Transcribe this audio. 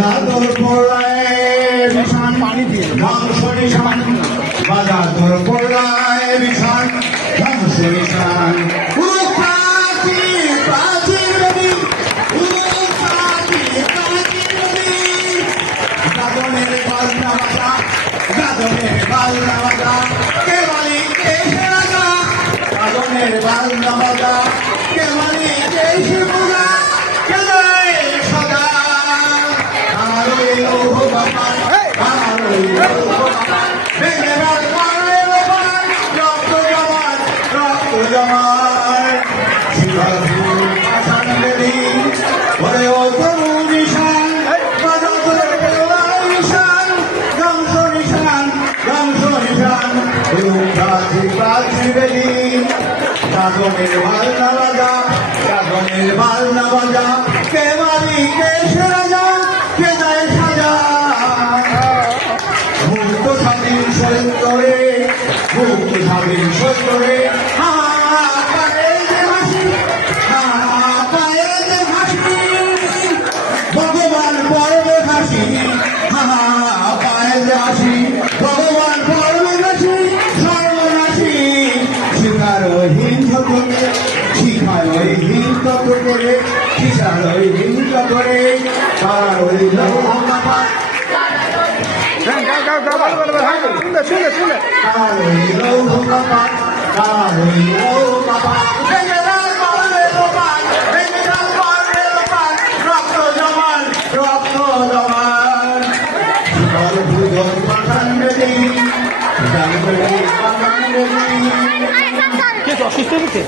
বাজাদর পড়ায় ভীষণ ধ্বংস নিশান বাজাদর পড়ায় ভীষণ ধ্বংস নিশান প্রাচীর নদী গাদনের বাজনা বাজা গাদনের বাজনা বাজা কে মালিক দেশে রাজা গাদনের বাজনা বাজা কে মালিক দেশে পূজা কে জয় সদা আমার ওই লৌহ বাপান আমার ওই লৌহ বাপান ভেঙে রাজ মারায় বাপান রক্ত জমান শিকার ফুল আসান দেবী ওরে ও তরু নিশান বাজাদর পড়ায় নিশান ধ্বংস নিশান ধ্বংস নিশান প্রাচীর বেদী গাদনের বাজনা বাজা গাদনের বাজনা বাজা কে মালিক দেশে রাজা কে দেয় সাজা মুক্ত স্বাধীন সৈন্যরে মুক্ত স্বাধীন সৈন্যরে পায়ে যে হাসি ভগবান পরবে হাসি পায়ে যে হাসি ভগবান পরবে হাসি সর্বনাশী শিখার হিংস করে শিখার হিংস করে শিখার হিংস করে তার ওই লৌহমাপা তার ওই লৌহমাপা তার ওই লৌহমাপা রক্ত জমান রক্ত জমান শিকল ভুজন পাঠান দেবী জানবে পাঠান দেবী কে অসুস্থ হয়েছে?